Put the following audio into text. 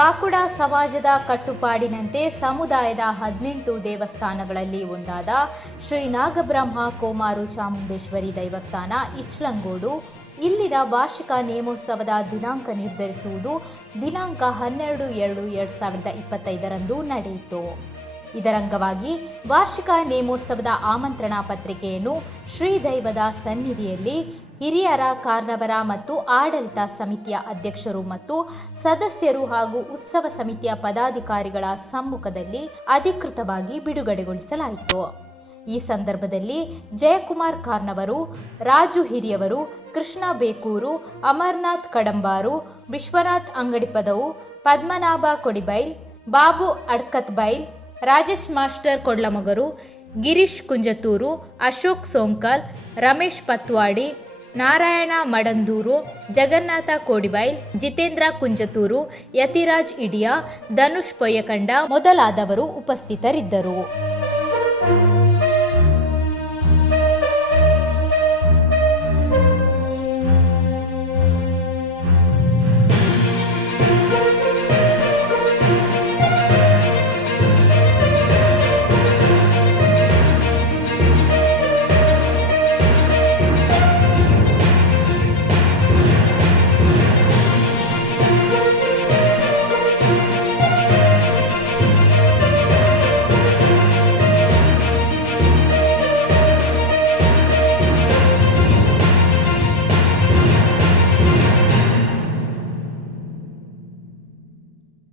ಬಾಕುಡ ಸಮಾಜದ ಕಟ್ಟುಪಾಡಿನಂತೆ ಸಮುದಾಯದ ಹದಿನೆಂಟು ದೇವಸ್ಥಾನಗಳಲ್ಲಿ ಒಂದಾದ ಶ್ರೀ ನಾಗಬ್ರಹ್ಮ ಕೋಮಾರು ಚಾಮುಂಡೇಶ್ವರಿ ದೇವಸ್ಥಾನ, ಇಚ್ಲಂಗೋಡು. ಇಲ್ಲಿನ ವಾರ್ಷಿಕ ನೇಮೋತ್ಸವದ ದಿನಾಂಕ ನಿರ್ಧರಿಸುವುದು ದಿನಾಂಕ ಹನ್ನೆರಡು ಎರಡು ಎರಡು ಸಾವಿರದ ಇಪ್ಪತ್ತೈದರಂದು ನಡೆಯಿತು. ಇದರಂಗವಾಗಿ ವಾರ್ಷಿಕ ನೇಮೋತ್ಸವದ ಆಮಂತ್ರಣ ಪತ್ರಿಕೆಯನ್ನು ಶ್ರೀದೈವದ ಸನ್ನಿಧಿಯಲ್ಲಿ ಹಿರಿಯರ, ಕಾರ್ನವರ ಮತ್ತು ಆಡಳಿತ ಸಮಿತಿಯ ಅಧ್ಯಕ್ಷರು ಮತ್ತು ಸದಸ್ಯರು ಹಾಗೂ ಉತ್ಸವ ಸಮಿತಿಯ ಪದಾಧಿಕಾರಿಗಳ ಸಮ್ಮುಖದಲ್ಲಿ ಅಧಿಕೃತವಾಗಿ ಬಿಡುಗಡೆಗೊಳಿಸಲಾಯಿತು. ಈ ಸಂದರ್ಭದಲ್ಲಿ ಜಯಕುಮಾರ್ ಕಾರ್ನವರು, ರಾಜು ಹಿರಿಯವರು, ಕೃಷ್ಣ ಬೇಕೂರು, ಅಮರ್ನಾಥ್ ಕಡಂಬಾರು, ವಿಶ್ವನಾಥ್ ಅಂಗಡಿಪದವು ಪದ್ಮನಾಭ ಕೊಡಿಬೈಲ್, ಬಾಬು ಅಡ್ಕತ್ ಬೈಲ್ ರಾಜೇಶ್ ಮಾಸ್ಟರ್ ಕೊಡ್ಲಮೊಗರು, ಗಿರೀಶ್ ಕುಂಜತೂರು ಅಶೋಕ್ ಸೋಂಕಲ್, ರಮೇಶ್ ಪತ್ವಾಡಿ, ನಾರಾಯಣ ಮಡಂದೂರು, ಜಗನ್ನಾಥ ಕೋಡಿಬೈಲ್, ಜಿತೇಂದ್ರ ಕುಂಜತೂರು ಯತಿರಾಜ್ ಇಡಿಯಾ, ಧನುಷ್ ಪೊಯ್ಯಕಂಡ ಮೊದಲಾದವರು ಉಪಸ್ಥಿತರಿದ್ದರು.